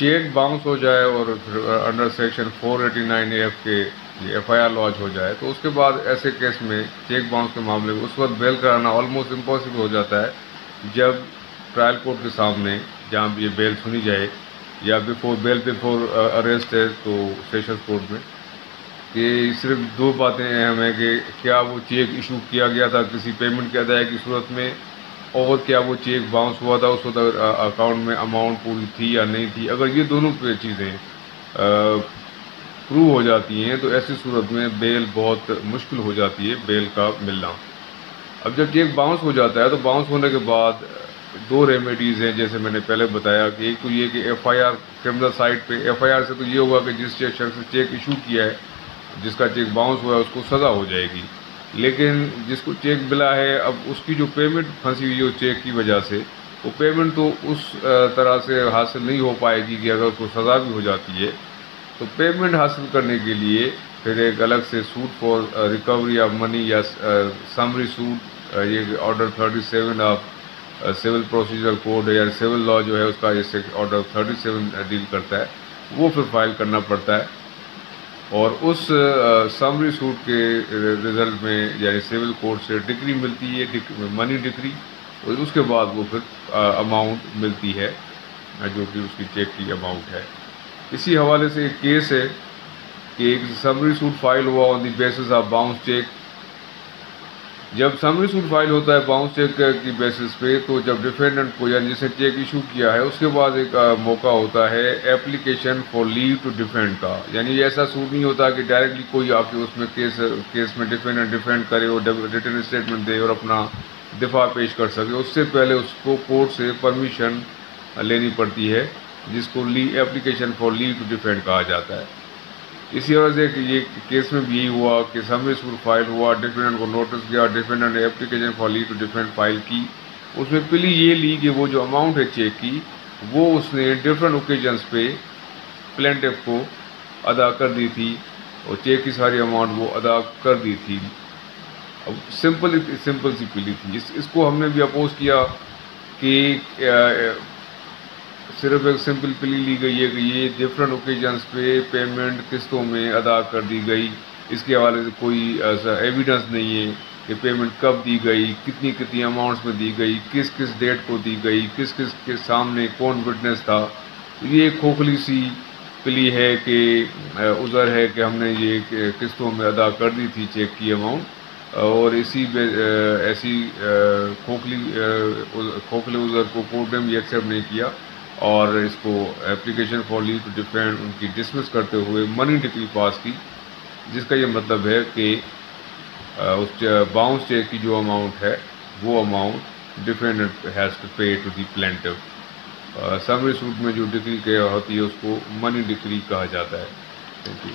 Check bounce ہو جائے اور under section 489 کے یہ ایف آئی آر لانچ ہو جائے تو اس کے بعد ایسے کیس میں چیک باؤنس کے معاملے میں اس وقت بیل کرانا آلموسٹ امپاسبل ہو جاتا ہے جب ٹرائل کورٹ کے سامنے جہاں بھی یہ بیل سنی جائے یا بیل اریسٹ ہے تو سیشنز کورٹ میں کہ صرف دو باتیں اہم ہیں کہ کیا وہ چیک ایشو کیا گیا تھا کسی پیمنٹ کی ادائیگی کی صورت میں اور کیا وہ چیک باؤنس ہوا تھا اس وقت اکاؤنٹ میں اماؤنٹ پوری تھی یا نہیں تھی. اگر یہ دونوں چیزیں پروو ہو جاتی ہیں تو ایسی صورت میں بیل بہت مشکل ہو جاتی ہے بیل کا ملنا. اب جب چیک باؤنس ہو جاتا ہے تو باؤنس ہونے کے بعد دو ریمیڈیز ہیں جیسے میں نے پہلے بتایا کہ ایک تو یہ کہ F I R criminal site پہ ایف آئی آر سے تو یہ ہوگا کہ جس شخص نے چیک ایشو کیا ہے جس کا چیک باؤنس ہوا ہے اس کو سزا ہو جائے گی. لیکن جس کو چیک ملا ہے اب اس کی جو پیمنٹ پھنسی ہوئی ہے چیک کی وجہ سے وہ پیمنٹ تو اس طرح سے حاصل نہیں ہو پائے گی کہ اگر کوئی سزا بھی ہو جاتی ہے تو پیمنٹ حاصل کرنے کے لیے پھر ایک الگ سے suit for recovery of money یا سمری سوٹ یہ order 37 of civil procedure code یا سول لا جو ہے اس کا جیسے آرڈر 37 ڈیل کرتا ہے وہ پھر فائل کرنا پڑتا ہے. اور اس سمری سوٹ کے رزلٹ میں یعنی سول کورٹ سے ڈگری ملتی ہے منی ڈگری اور اس کے بعد وہ پھر اماؤنٹ ملتی ہے جو کہ اس کی چیک کی اماؤنٹ ہے. اسی حوالے سے ایک کیس ہے کہ ایک سمری سوٹ فائل ہوا on the basis of bounce check. جب سمری سوٹ فائل ہوتا ہے باؤنس چیک کی بیسس پہ تو جب ڈیفینڈنٹ کو یعنی جسے چیک ایشو کیا ہے اس کے بعد ایک موقع ہوتا ہے application for leave to defend کا. یعنی یہ ایسا سوٹ نہیں ہوتا کہ ڈائریکٹلی کوئی آ کے اس میں کیس میں ڈیفینڈنٹ ڈیفینڈ کرے اور ریٹن اسٹیٹمنٹ دے اور اپنا دفاع پیش کر سکے. اس سے پہلے اس کو کورٹ سے پرمیشن لینی پڑتی ہے جس کو application for leave to defend کہا جاتا ہے. اسی وجہ سے کہ یہ کیس میں بھی یہی ہوا کہ سمری سوٹ فائل ہوا ڈیفینڈنٹ کو نوٹس گیا ڈیفینڈنٹ نے application for leave to defend file کی. اس میں پلی یہ لی کہ وہ جو اماؤنٹ ہے چیک کی وہ اس نے ڈفرینٹ اوکیزنس پہ پلینٹف کو ادا کر دی تھی اور چیک کی ساری اماؤنٹ وہ ادا کر دی تھی. اب سمپل سی پلی تھی. اس کو ہم نے بھی اپوز کیا کہ صرف ایک سمپل پلی لی گئی ہے کہ یہ ڈفرینٹ اوکیزنس پہ پیمنٹ قسطوں میں ادا کر دی گئی. اس کے حوالے سے کوئی ایسا ایویڈنس نہیں ہے کہ پیمنٹ کب دی گئی کتنی اماؤنٹس میں دی گئی کس ڈیٹ کو دی گئی کس کے سامنے کون وٹنس تھا. یہ ایک کھوکھلی سی پلی ہے کہ عذر ہے کہ ہم نے یہ قسطوں میں ادا کر دی تھی چیک کی اماؤنٹ اور ایسی کھوکھلے عذر کو کورٹ نے بھی ایکسیپٹ نہیں کیا اور اس کو application for leave to defend ان کی ڈسمس کرتے ہوئے منی ڈگری پاس کی جس کا یہ مطلب ہے کہ اس باؤنس چیک کی جو اماؤنٹ ہے وہ amount defendant has to pay to the plaintiff. Summary suit میں جو ڈگری ہوتی ہے اس کو منی ڈگری کہا جاتا ہے. Thank you.